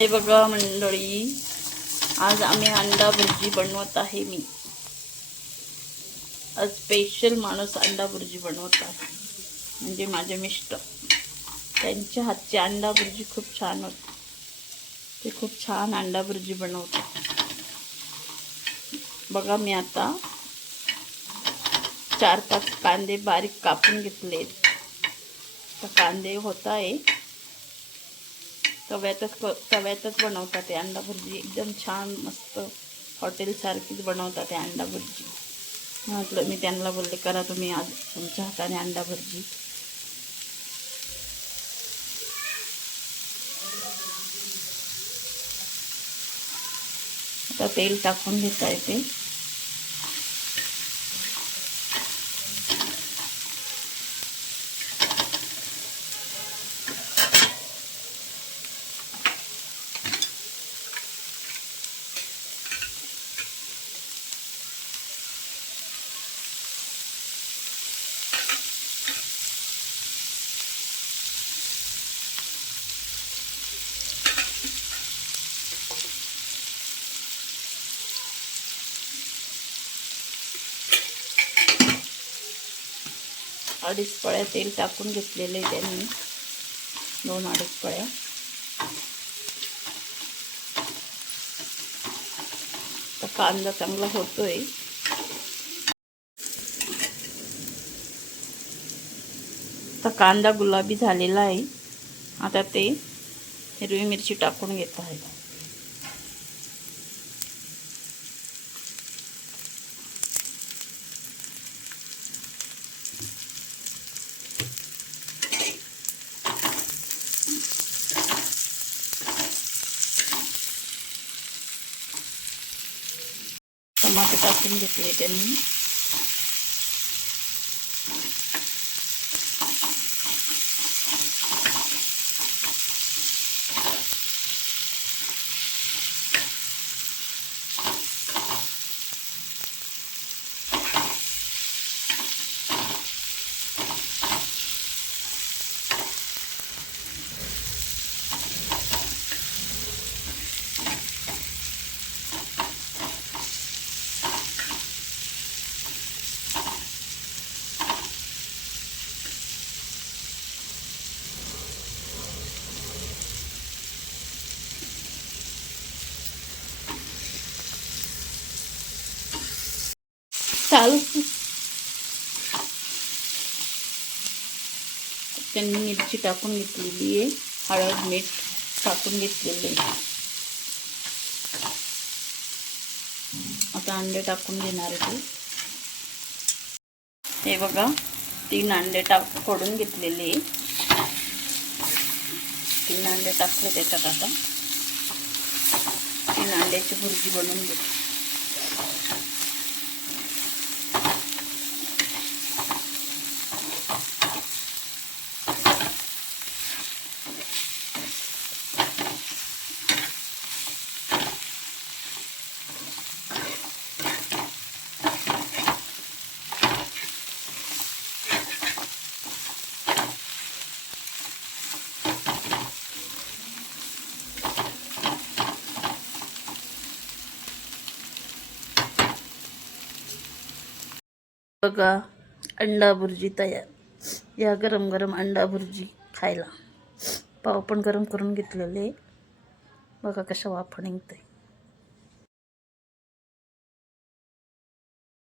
हे बघा मंडळी, आज आम्ही अंडा भुर्जी बनवत आहे. मी आज स्पेशल माणूस अंडा भुर्जी बनवत आहे, म्हणजे माझे मिस्टर. त्यांच्या हातची अंडा भुर्जी खूप छान होती. ते खूप छान अंडा भुर्जी बनवतात. बघा, मी आता 4-5 कांदे बारीक कापून घेतलेत. तर कांदे होत आहे तव्यातच बनवतात ते अंडा भुर्जी. एकदम छान मस्त हॉटेलसारखीच बनवतात ते अंडा भुर्जी. म्हटलं, मी त्यांना बोलले, करा तुम्ही आज तुमच्या हाताने अंडा भुर्जी. आता तेल टाकून घेता येते. अडीच पळ्या तेल टाकून घेतलेले त्यांनी, 2-2.5 पळ्या. तर कांदा चांगला होतोय. तर कांदा गुलाबी झालेला आहे. आता ते हिरवी मिरची टाकून घेत आहे. टमाटे टाकून घेतले त्यांनी. चालू त्यांनी मिरची टाकून घेतलेली आहे. हळद मीठ टाकून घेतलेले. आता अंडे टाकून घेणार आहे. हे बघा, 3 अंडे फोडून घेतलेले. 3 अंडे टाकले त्याच्यात. आता 3 अंड्याची भुर्जी बनवून घेतली. बघा, अंडा भुर्जी तयार. या गरम गरम अंडा भुर्जी खायला. पाव पण गरम करून घेतलेले. बघा कशा वाफ निघते.